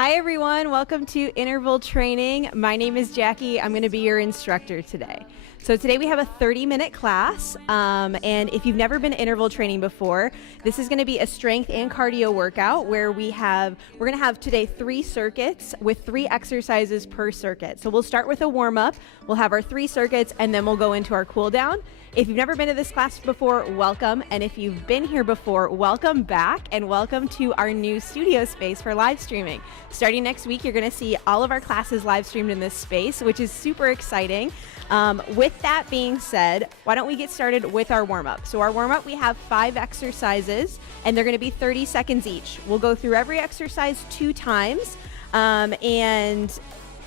Hi everyone, welcome to interval training. My name is Jackie. I'm going to be your instructor today. So today we have a 30-minute class, and if you've never been to interval training before, this is going to be a strength and cardio workout where we're going to have today 3 circuits with 3 exercises per circuit. So we'll start with a warm-up, we'll have our 3 circuits, and then we'll go into our cool down. If you've never been to this class before, welcome, and if you've been here before, welcome back and welcome to our new studio space for live streaming. Starting next week, you're going to see all of our classes live streamed in this space, which is super exciting. With that being said, why don't we get started with our warm-up? So our warm-up, we have 5 exercises, and they're going to be 30 seconds each. We'll go through every exercise 2 times, and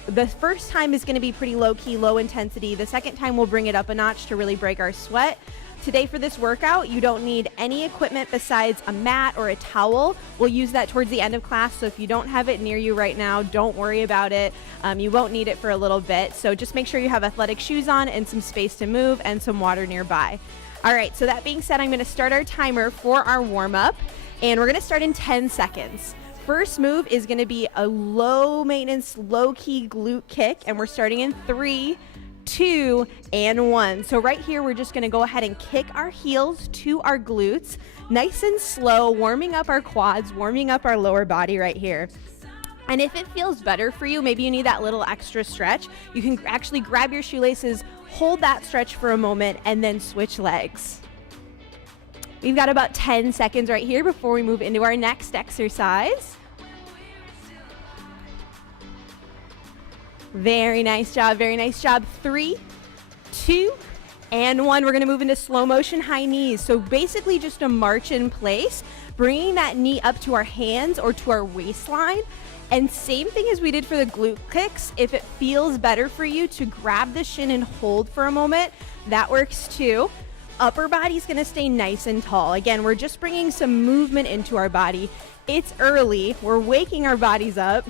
the first time is going to be pretty low-key, low intensity. The second time we'll bring it up a notch to really break our sweat. Today for this workout, you don't need any equipment besides a mat or a towel. We'll use that towards the end of class, so if you don't have it near you right now, don't worry about it. You won't need it for a little bit, so just make sure you have athletic shoes on and some space to move and some water nearby. All right, so that being said, I'm going to start our timer for our warm-up, and we're going to start in 10 seconds. First move is going to be a low maintenance, low key glute kick, and we're starting in 3, 2, and 1. So right here, we're just going to go ahead and kick our heels to our glutes, nice and slow, warming up our quads, warming up our lower body right here. And if it feels better for you, maybe you need that little extra stretch, you can actually grab your shoelaces, hold that stretch for a moment, and then switch legs. We've got about 10 seconds right here before we move into our next exercise. Very nice job, very nice job. 3, 2, and 1. We're going to move into slow motion high knees. So basically just a march in place, bringing that knee up to our hands or to our waistline. And same thing as we did for the glute kicks. If it feels better for you to grab the shin and hold for a moment, that works too. Upper body's going to stay nice and tall. Again, we're just bringing some movement into our body. It's early. We're waking our bodies up.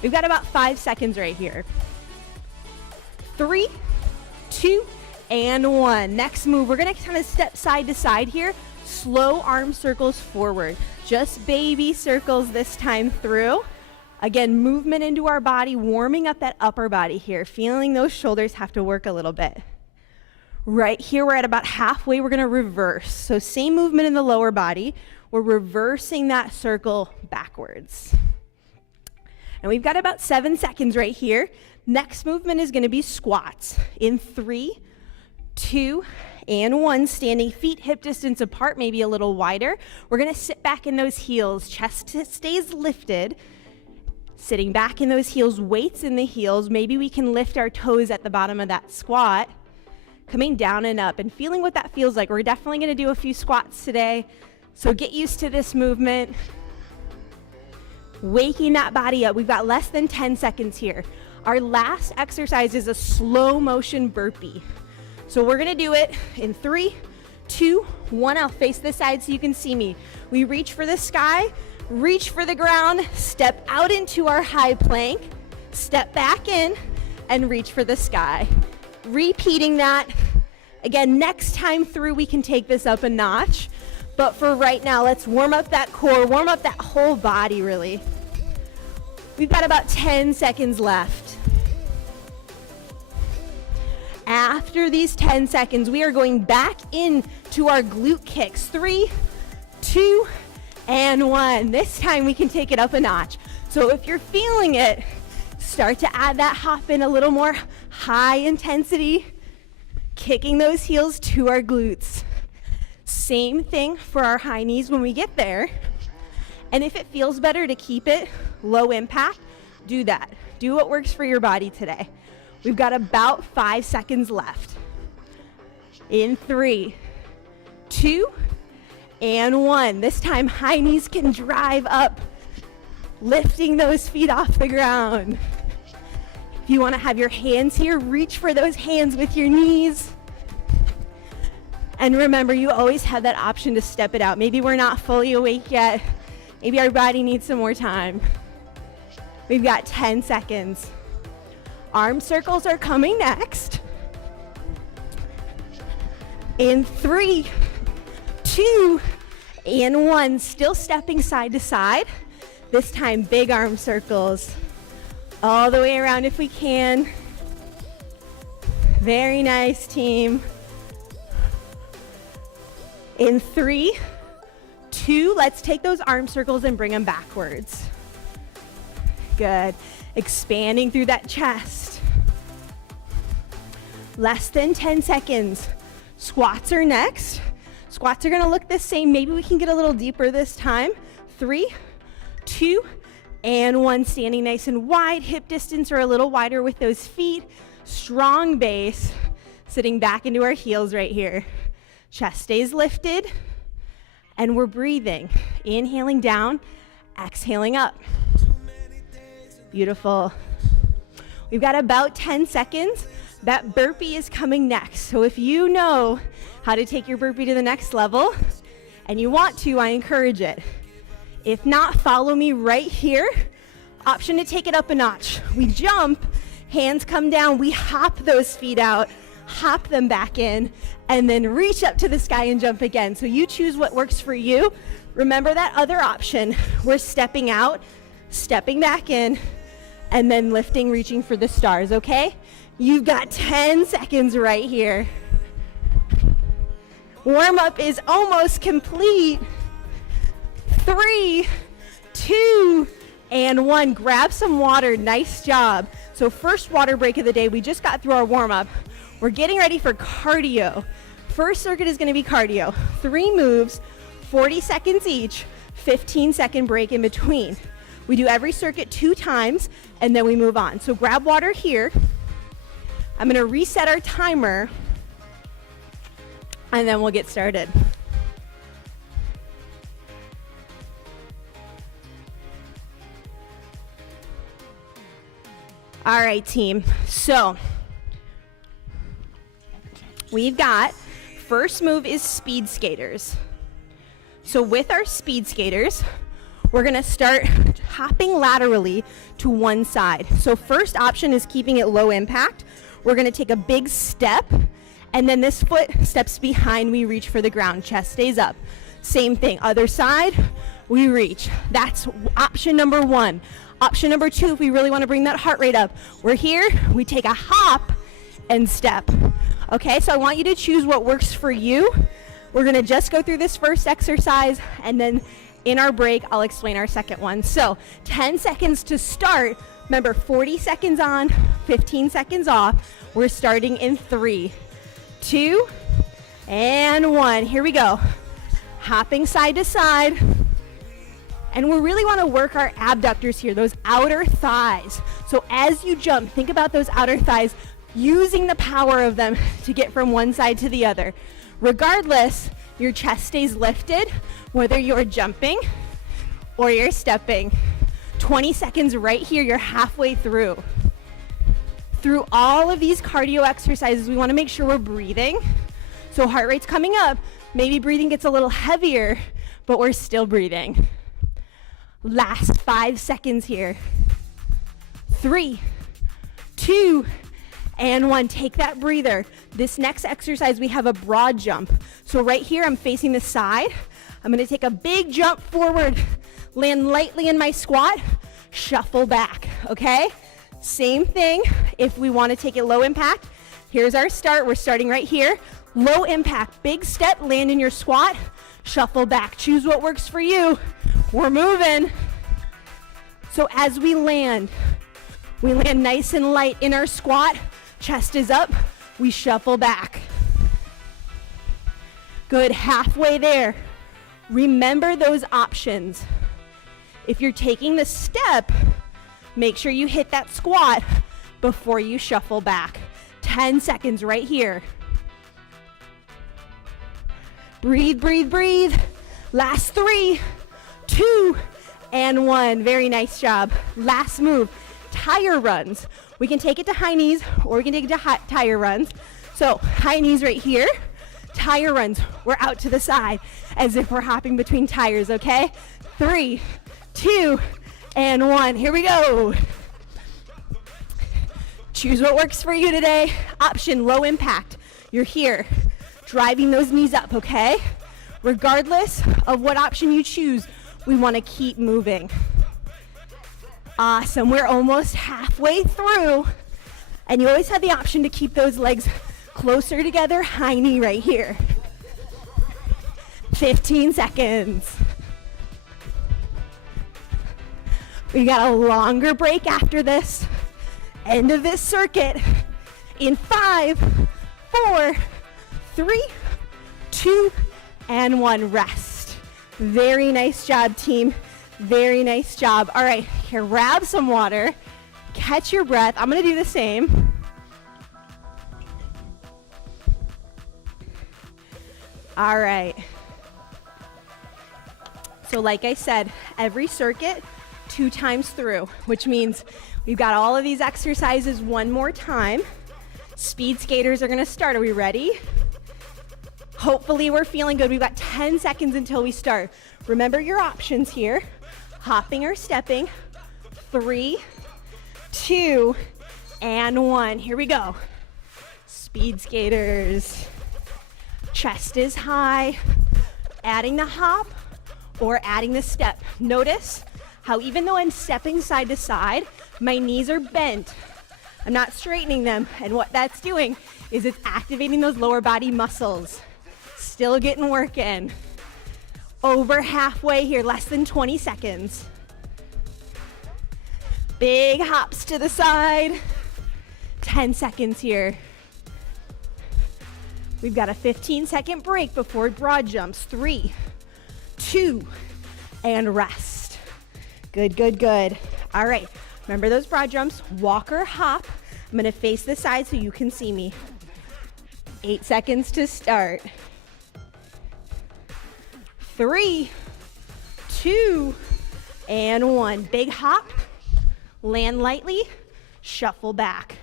We've got about 5 seconds right here. 3, 2, and 1. Next move, we're going to kind of step side to side here. Slow arm circles forward. Just baby circles this time through. Again, movement into our body, warming up that upper body here. Feeling those shoulders have to work a little bit. Right here, we're at about halfway. We're going to reverse. So same movement in the lower body. We're reversing that circle backwards. And we've got about 7 seconds right here. Next movement is going to be squats. In 3, 2, and 1. Standing feet hip distance apart, maybe a little wider. We're going to sit back in those heels. Chest stays lifted. Sitting back in those heels, weights in the heels. Maybe we can lift our toes at the bottom of that squat. Coming down and up and feeling what that feels like. We're definitely going to do a few squats today, so get used to this movement. Waking that body up. We've got less than 10 seconds here. Our last exercise is a slow motion burpee. So we're going to do it in 3, 2, 1. I'll face this side so you can see me. We reach for the sky, reach for the ground, step out into our high plank, step back in, and reach for the sky. Repeating that. Again, next time through we can take this up a notch, but for right now, let's warm up that core, warm up that whole body really. We've got about 10 seconds left. After these 10 seconds, we are going back into our glute kicks. 3, 2, and 1. This time we can take it up a notch. So if you're feeling it, start to add that hop in a little more high intensity, kicking those heels to our glutes. Same thing for our high knees when we get there. And if it feels better to keep it low impact, do that. Do what works for your body today. We've got about 5 seconds left. In 3, 2, and 1. This time high knees can drive up, lifting those feet off the ground. If you want to have your hands here, reach for those hands with your knees. And remember, you always have that option to step it out. Maybe we're not fully awake yet. Maybe our body needs some more time. We've got 10 seconds. Arm circles are coming next. In 3, 2, and 1. Still stepping side to side. This time, big arm circles. All the way around if we can. Very nice, team. In 3, 2, let's take those arm circles and bring them backwards. Good. Expanding through that chest. Less than 10 seconds. Squats are next. Squats are gonna look the same. Maybe we can get a little deeper this time. 3, 2, and 1. Standing nice and wide, hip distance or a little wider with those feet. Strong base, sitting back into our heels right here. Chest stays lifted, and we're breathing. Inhaling down, exhaling up. Beautiful. We've got about 10 seconds. That burpee is coming next. So if you know how to take your burpee to the next level, and you want to, I encourage it. If not, follow me right here. Option to take it up a notch. We jump, hands come down, we hop those feet out, hop them back in, and then reach up to the sky and jump again. So you choose what works for you. Remember that other option. We're stepping out, stepping back in, and then lifting, reaching for the stars, okay? You've got 10 seconds right here. Warm up is almost complete. 3, 2, and 1. Grab some water. Nice job. So first water break of the day. We just got through our warm up. We're getting ready for cardio. First circuit is going to be cardio. 3 moves, 40 seconds each, 15-second break in between. We do every circuit 2 times, and then we move on. So grab water here. I'm going to reset our timer, and then we'll get started. All right, team. So we've got, first move is speed skaters. So with our speed skaters, we're gonna start hopping laterally to one side. So first option is keeping it low impact. We're gonna take a big step, and then this foot steps behind, we reach for the ground, chest stays up. Same thing, other side, we reach. That's option number 1. Option number 2, if we really wanna bring that heart rate up, we're here, we take a hop and step. Okay, so I want you to choose what works for you. We're gonna just go through this first exercise, and then in our break, I'll explain our second one. So 10 seconds to start. Remember, 40 seconds on, 15 seconds off. We're starting in 3, 2, and 1. Here we go. Hopping side to side. And we really want to work our abductors here, those outer thighs. So as you jump, think about those outer thighs, using the power of them to get from one side to the other. Regardless, your chest stays lifted, whether you're jumping or you're stepping. 20 seconds right here, you're halfway through. Through all of these cardio exercises, we want to make sure we're breathing. So heart rate's coming up, maybe breathing gets a little heavier, but we're still breathing. Last 5 seconds here. 3, 2, and 1. Take that breather. This next exercise, we have a broad jump. So right here, I'm facing the side. I'm gonna take a big jump forward, land lightly in my squat, shuffle back, okay? Same thing if we wanna take it low impact. Here's our start, we're starting right here. Low impact, big step, land in your squat, shuffle back. Choose what works for you. We're moving. So as we land nice and light in our squat, chest is up, we shuffle back. Good, halfway there. Remember those options. If you're taking the step, make sure you hit that squat before you shuffle back. 10 seconds right here. Breathe, breathe, breathe. Last 3, 2, and 1. Very nice job. Last move, tire runs. We can take it to high knees or we can take it to tire runs. So high knees right here, tire runs. We're out to the side as if we're hopping between tires, okay? 3, 2, and 1. Here we go. Choose what works for you today. Option low impact. You're here, driving those knees up, okay? Regardless of what option you choose, we want to keep moving. Awesome, we're almost halfway through. And you always have the option to keep those legs closer together, high knee right here. 15 seconds. We got a longer break after this. End of this circuit in 5, 4, 3, 2, and 1. Rest. Very nice job, team. Very nice job. All right, here, grab some water. Catch your breath. I'm gonna do the same. All right. So like I said, every circuit 2 times through, which means we've got all of these exercises one more time. Speed skaters are gonna start. Are we ready? Hopefully we're feeling good. We've got 10 seconds until we start. Remember your options here. Hopping or stepping. 3, 2, and 1. Here we go. Speed skaters. Chest is high. Adding the hop or adding the step. Notice how even though I'm stepping side to side, my knees are bent. I'm not straightening them, and what that's doing is it's activating those lower body muscles. Still getting work in. Over halfway here, less than 20 seconds. Big hops to the side. 10 seconds here. We've got a 15-second break before broad jumps. 3, 2, and rest. Good, good, good. All right, remember those broad jumps, walk or hop. I'm gonna face the side so you can see me. 8 seconds to start. 3, 2, and 1. Big hop, land lightly, shuffle back.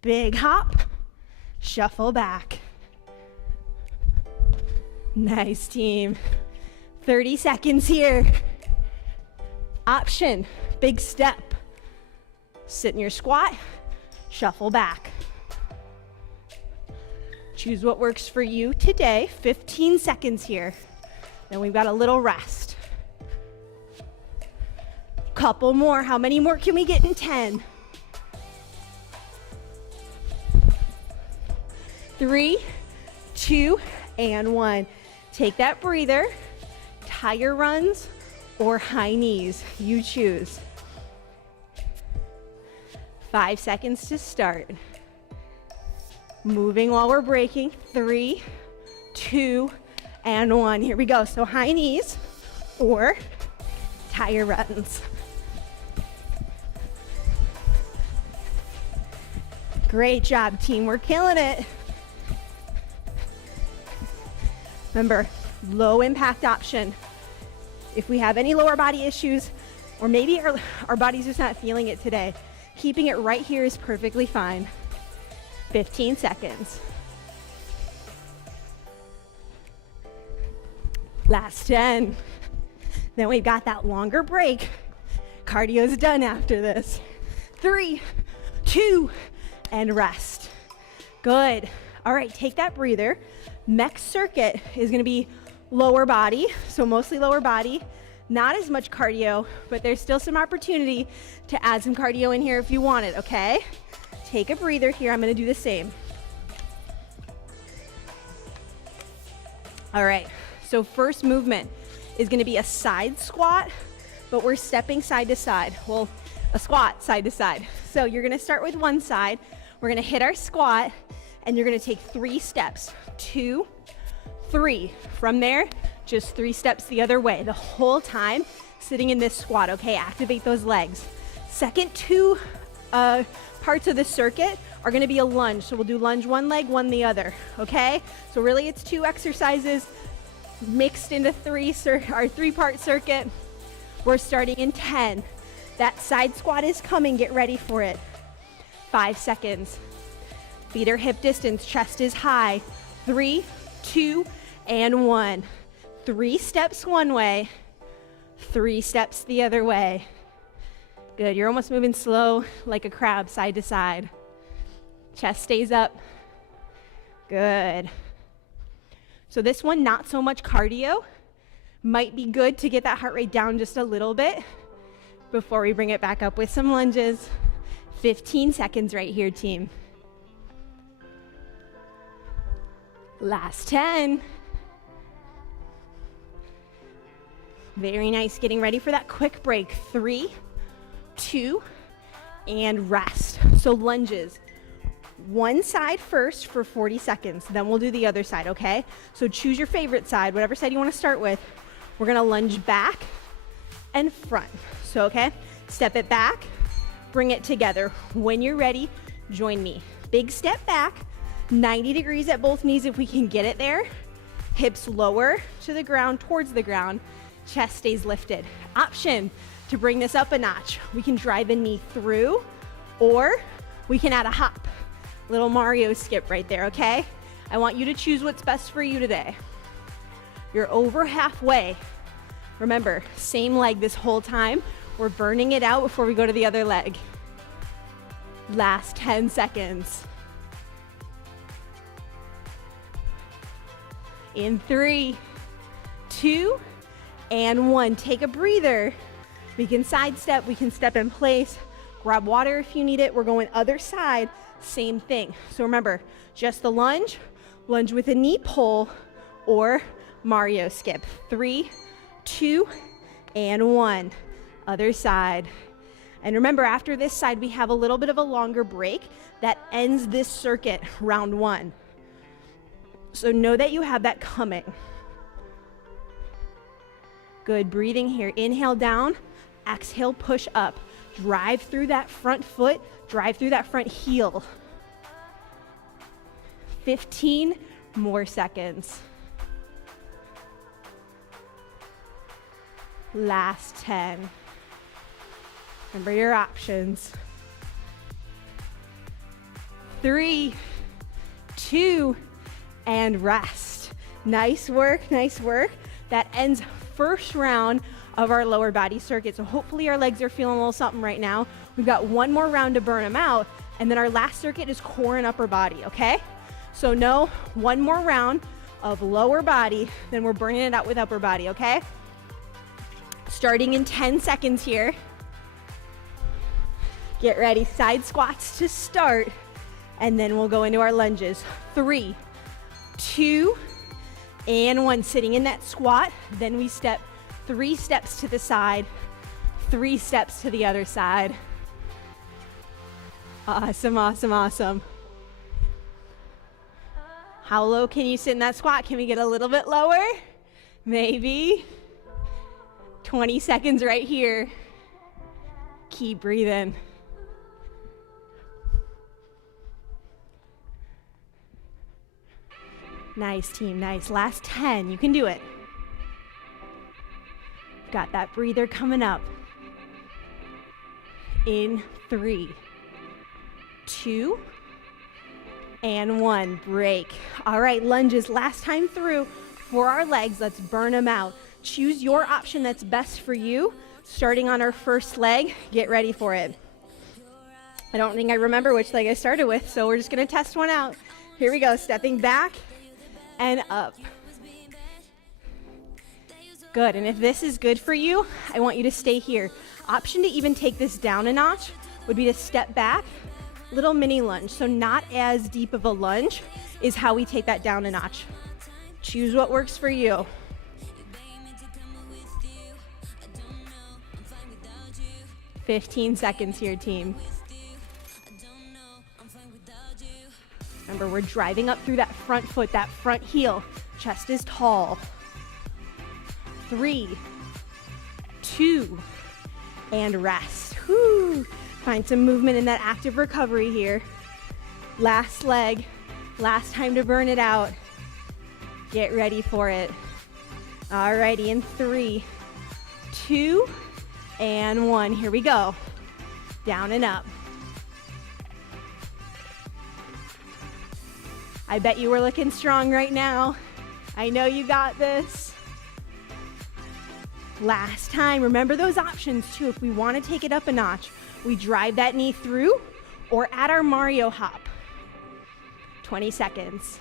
Big hop, shuffle back. Nice, team. 30 seconds here. Option, big step. Sit in your squat, shuffle back. Choose what works for you today. 15 seconds here. Then we've got a little rest. Couple more. How many more can we get in 10? 3, 2, and 1. Take that breather. Tire runs or high knees. You choose. 5 seconds to start. Moving while we're breaking. 3, 2, and 1. Here we go. So high knees or tire runs. Great job, team. We're killing it. Remember, low impact option. If we have any lower body issues, or maybe our body's just not feeling it today, keeping it right here is perfectly fine. 15 seconds. Last 10. Then we've got that longer break. Cardio's done after this. 3, 2, and rest. Good. All right, take that breather. Next circuit is gonna be lower body, so mostly lower body. Not as much cardio, but there's still some opportunity to add some cardio in here if you want it, okay? Take a breather here. I'm gonna do the same. All right, so first movement is gonna be a side squat, but we're stepping side to side. Well, a squat side to side. So you're gonna start with one side. We're gonna hit our squat, and you're gonna take 3 steps. 2, 3. From there, just 3 steps the other way. The whole time sitting in this squat, okay? Activate those legs. Second 2 parts of the circuit are gonna be a lunge. So we'll do lunge one leg, one the other, okay? So really it's 2 exercises mixed into 3-part circuit. We're starting in 10. That side squat is coming, get ready for it. 5 seconds. Feet are hip distance, chest is high. 3, 2, and 1. 3 steps one way, 3 steps the other way. Good, you're almost moving slow like a crab side to side. Chest stays up. Good. So this one, not so much cardio. Might be good to get that heart rate down just a little bit. before we bring it back up with some lunges. 15 seconds right here, team. Last 10. Very nice. Getting ready for that quick break. 3, 2, and rest. So lunges. One side first for 40 seconds, then we'll do the other side, okay? So choose your favorite side, whatever side you want to start with. We're gonna lunge back and front. So, okay, step it back, bring it together. When you're ready, join me. Big step back, 90 degrees at both knees if we can get it there. Hips lower to the ground, towards the ground. Chest stays lifted. Option to bring this up a notch. We can drive a knee through, or we can add a hop. Little Mario skip right there, okay? I want you to choose what's best for you today. You're over halfway. Remember, same leg this whole time. We're burning it out before we go to the other leg. Last 10 seconds. In 3, 2, and 1. Take a breather. We can sidestep, we can step in place. Grab water if you need it. We're going other side, same thing. So remember, just the lunge with a knee pull, or Mario skip. 3, 2, and 1. Other side. And remember, after this side, we have a little bit of a longer break that ends this circuit, round 1. So know that you have that coming. Good, breathing here. Inhale down, exhale, push up. Drive through that front foot, drive through that front heel. 15 more seconds. Last 10. Remember your options. 3, 2, and rest. Nice work, nice work. That ends first round of our lower body circuit. So hopefully our legs are feeling a little something right now. We've got one more round to burn them out, and then our last circuit is core and upper body, okay? So no, one more round of lower body, then we're burning it out with upper body, okay? Starting in 10 seconds here. Get ready, side squats to start, and then we'll go into our lunges. 3, 2, and 1. Sitting in that squat, then we step 3 steps to the side, 3 steps to the other side. Awesome, awesome, awesome. How low can you sit in that squat? Can we get a little bit lower? Maybe. 20 seconds right here. Keep breathing. Nice, team, nice. Last 10, you can do it. Got that breather coming up. In 3, 2, and 1. Break. All right, lunges, last time through for our legs. Let's burn them out. Choose your option that's best for you. Starting on our first leg, get ready for it. I don't think I remember which leg I started with, so we're just gonna test one out. Here we go, stepping back and up. Good, and if this is good for you, I want you to stay here. Option to even take this down a notch would be to step back, little mini lunge. So not as deep of a lunge is how we take that down a notch. Choose what works for you. "15 seconds here, team. Remember, we're driving up through that front foot, that front heel. Chest is tall. 3, 2, and rest. Whew. Find some movement in that active recovery here. Last leg, last time to burn it out. Get ready for it. Alrighty, in 3, 2, and 1. Here we go. Down and up. I bet you were looking strong right now. I know you got this. Last time, remember those options too. If we want to take it up a notch, we drive that knee through or add our Mario hop. 20 seconds.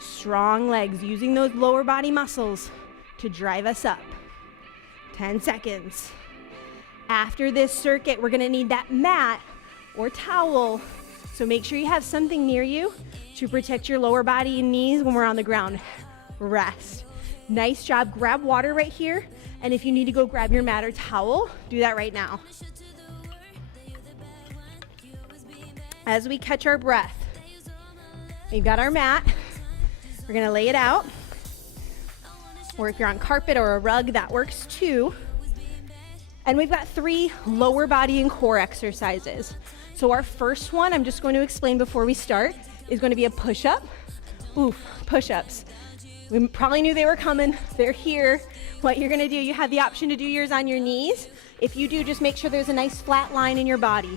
Strong legs, using those lower body muscles to drive us up. 10 seconds. After this circuit, we're gonna need that mat or towel. So make sure you have something near you to protect your lower body and knees when we're on the ground. Rest. Nice job. Grab water right here. And if you need to go grab your mat or towel, do that right now. As we catch our breath, we've got our mat. We're gonna lay it out. Or if you're on carpet or a rug, that works too. And we've got 3 lower body and core exercises. So our first one, I'm just going to explain before we start, is going to be a push-up. Ooh, push-ups. We probably knew they were coming. They're here. What you're gonna do, you have the option to do yours on your knees. If you do, just make sure there's a nice flat line in your body.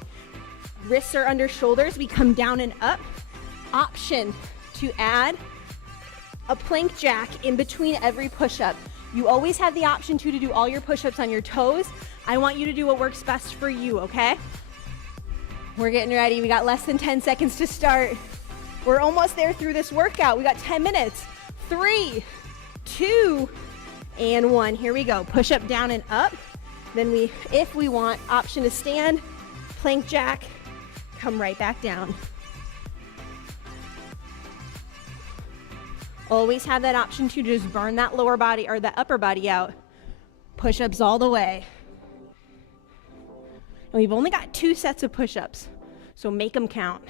Wrists are under shoulders. We come down and up. Option to add a plank jack in between every push-up. You always have the option to do all your push-ups on your toes. I want you to do what works best for you, okay? We're getting ready. We got less than 10 seconds to start. We're almost there through this workout. We got 10 minutes. 3, 2, and 1. Here we go. Push up, down, and up. Then we, if we want, option to stand, plank jack, come right back down. Always have that option to just burn that lower body or that upper body out. Push-ups all the way. And we've only got 2 sets of push-ups, so make them count.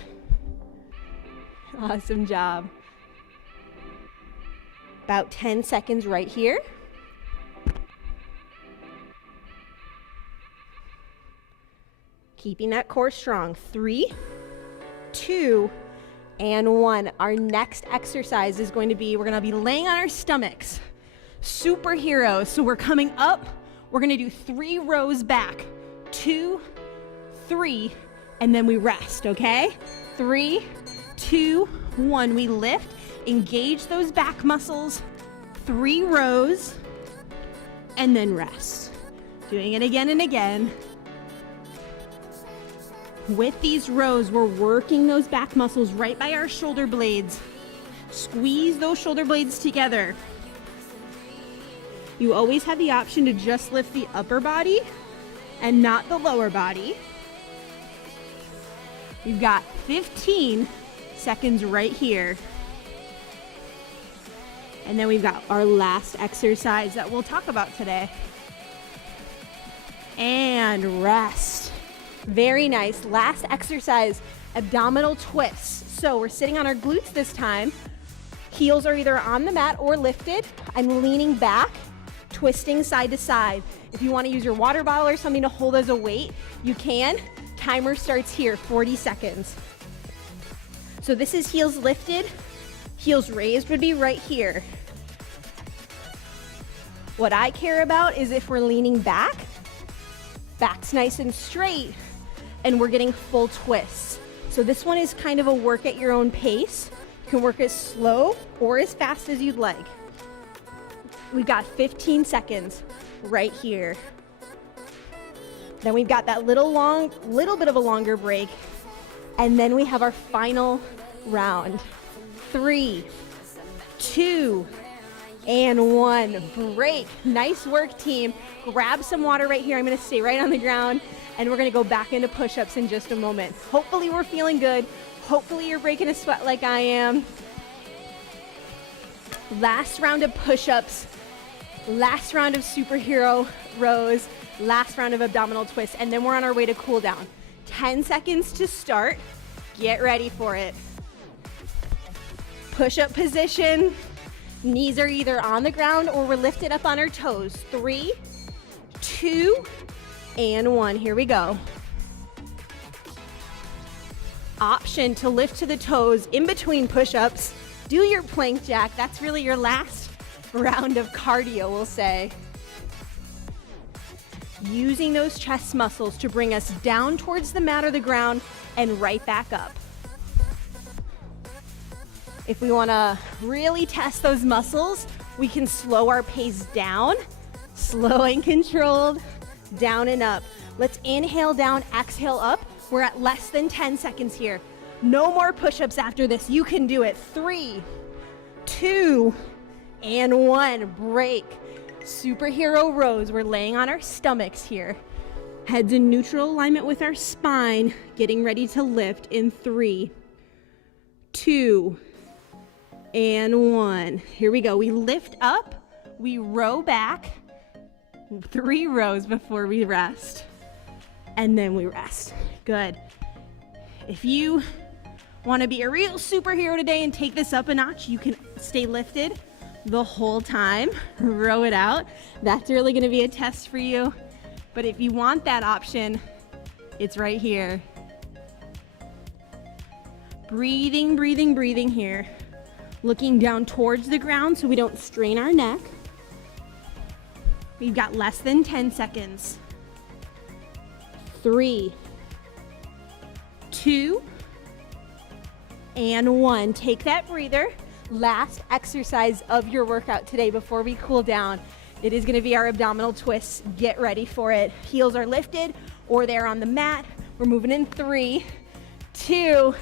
Awesome job. About 10 seconds right here. Keeping that core strong. 3, 2, and 1. Our next exercise is going to be, we're going to be laying on our stomachs. Superheroes. So we're coming up. We're going to do 3 rows back. 2, 3, and then we rest, okay? 3, 2, 1. We lift. Engage those back muscles, 3 rows, and then rest. Doing it again and again. With these rows, we're working those back muscles right by our shoulder blades. Squeeze those shoulder blades together. You always have the option to just lift the upper body and not the lower body. We've got 15 seconds right here. And then we've got our last exercise that we'll talk about today. And rest. Very nice. Last exercise, abdominal twists. So we're sitting on our glutes this time. Heels are either on the mat or lifted. I'm leaning back, twisting side to side. If you want to use your water bottle or something to hold as a weight, you can. Timer starts here, 40 seconds. So this is heels lifted. Heels raised would be right here. What I care about is if we're leaning back, back's nice and straight, and we're getting full twists. So this one is kind of a work at your own pace. You can work as slow or as fast as you'd like. We've got 15 seconds right here. Then we've got that little bit of a longer break, and then we have our final round. 3, 2, and 1. Break. Nice work, team. Grab some water right here. I'm going to stay right on the ground, and we're going to go back into push-ups in just a moment. Hopefully we're feeling good. Hopefully you're breaking a sweat like I am. Last round of push-ups. Last round of superhero rows. Last round of abdominal twists, and then we're on our way to cool down. 10 seconds to start. Get ready for it. Push-up position. Knees are either on the ground or we're lifted up on our toes. 3, 2, and 1. Here we go. Option to lift to the toes in between push-ups. Do your plank jack. That's really your last round of cardio, we'll say. Using those chest muscles to bring us down towards the mat or the ground and right back up. If we want to really test those muscles, we can slow our pace down, slow and controlled, down and up. Let's inhale down, exhale up. We're at less than 10 seconds here. No more push-ups after this. You can do it. 3, 2, and 1. Break. Superhero rows. We're laying on our stomachs here. Heads in neutral alignment with our spine, getting ready to lift in 3, 2, and 1. Here we go. We lift up, we row back, 3 rows before we rest, and then we rest. Good. If you want to be a real superhero today and take this up a notch, you can stay lifted the whole time, row it out. That's really going to be a test for you. But if you want that option, it's right here. Breathing, breathing, breathing here. Looking down towards the ground so we don't strain our neck. We've got less than 10 seconds. 3, 2, and 1. Take that breather. Last exercise of your workout today before we cool down. It is going to be our abdominal twists. Get ready for it. Heels are lifted or they're on the mat. We're moving in 3, 2,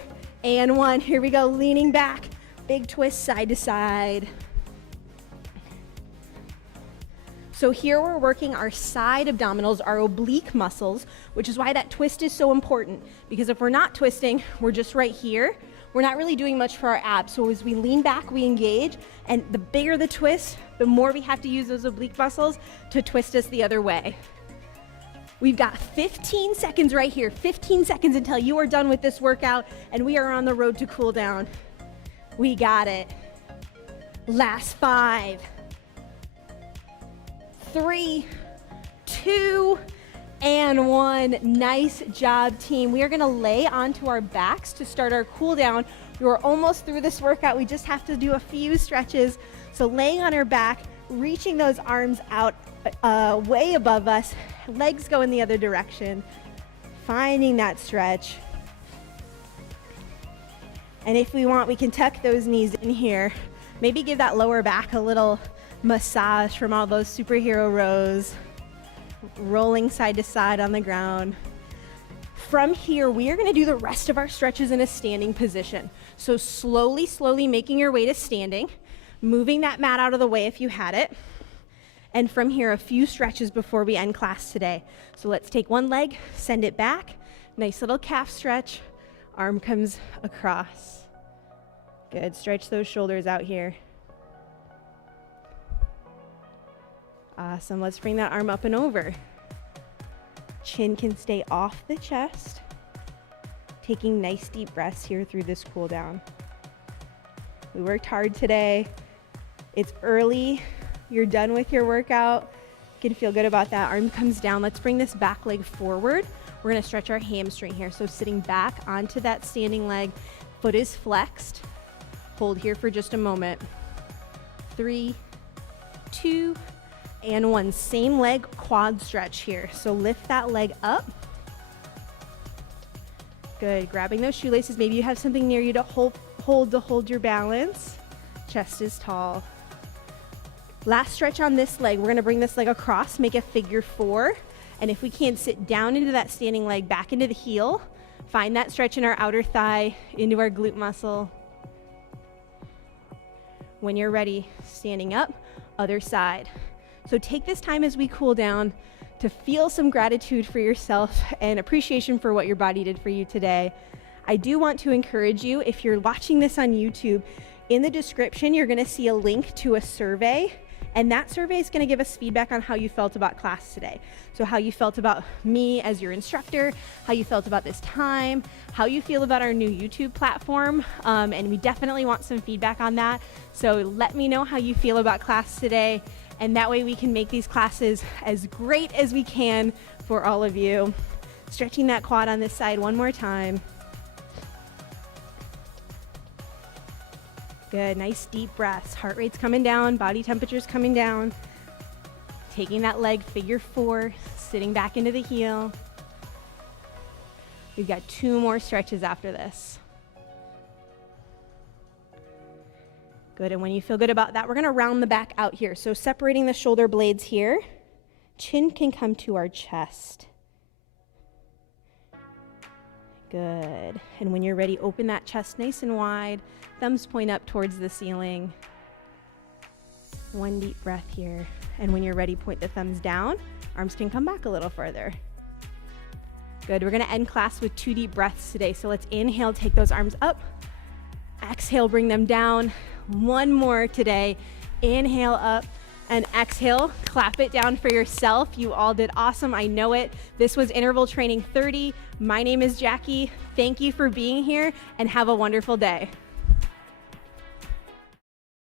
and 1. Here we go. Leaning back. Big twist side to side. So here we're working our side abdominals, our oblique muscles, which is why that twist is so important. Because if we're not twisting, we're just right here. We're not really doing much for our abs. So as we lean back, we engage, and the bigger the twist, the more we have to use those oblique muscles to twist us the other way. We've got 15 seconds right here, 15 seconds until you are done with this workout, and we are on the road to cool down. We got it. Last 5, 3, 2, and 1. Nice job, team. We are gonna lay onto our backs to start our cool down. We're almost through this workout. We just have to do a few stretches. So laying on our back, reaching those arms out way above us, legs go in the other direction, finding that stretch. And if we want, we can tuck those knees in here. Maybe give that lower back a little massage from all those superhero rows. Rolling side to side on the ground. From here, we are going to do the rest of our stretches in a standing position. So slowly, slowly making your way to standing, moving that mat out of the way if you had it. And from here, a few stretches before we end class today. So let's take one leg, send it back. Nice little calf stretch. Arm comes across. Good. Stretch those shoulders out here. Awesome. Let's bring that arm up and over. Chin can stay off the chest. Taking nice deep breaths here through this cool down. We worked hard today. It's early. You're done with your workout. You can feel good about that. Arm comes down. Let's bring this back leg forward. We're going to stretch our hamstring here. So sitting back onto that standing leg. Foot is flexed. Hold here for just a moment. 3, 2, and 1. Same leg quad stretch here. So lift that leg up. Good. Grabbing those shoelaces. Maybe you have something near you to hold your balance. Chest is tall. Last stretch on this leg. We're going to bring this leg across, make a figure 4. And if we can't, sit down into that standing leg, back into the heel. Find that stretch in our outer thigh, into our glute muscle. When you're ready, standing up, other side. So take this time as we cool down to feel some gratitude for yourself and appreciation for what your body did for you today. I do want to encourage you, if you're watching this on YouTube, in the description, you're gonna see a link to a survey, and that survey is gonna give us feedback on how you felt about class today. So how you felt about me as your instructor, how you felt about this time, how you feel about our new YouTube platform, and we definitely want some feedback on that. So let me know how you feel about class today, and that way we can make these classes as great as we can for all of you. Stretching that quad on this side one more time. Good, nice deep breaths. Heart rate's coming down, body temperature's coming down. Taking that leg, figure 4, sitting back into the heel. We've got 2 more stretches after this. Good, and when you feel good about that, we're gonna round the back out here. So separating the shoulder blades here. Chin can come to our chest. Good, and when you're ready, open that chest nice and wide. Thumbs point up towards the ceiling. One deep breath here. And when you're ready, point the thumbs down. Arms can come back a little further. Good. We're going to end class with 2 deep breaths today. So let's inhale, take those arms up. Exhale, bring them down. One more today. Inhale up and exhale. Clap it down for yourself. You all did awesome. I know it. This was Interval Training 30. My name is Jackie. Thank you for being here and have a wonderful day.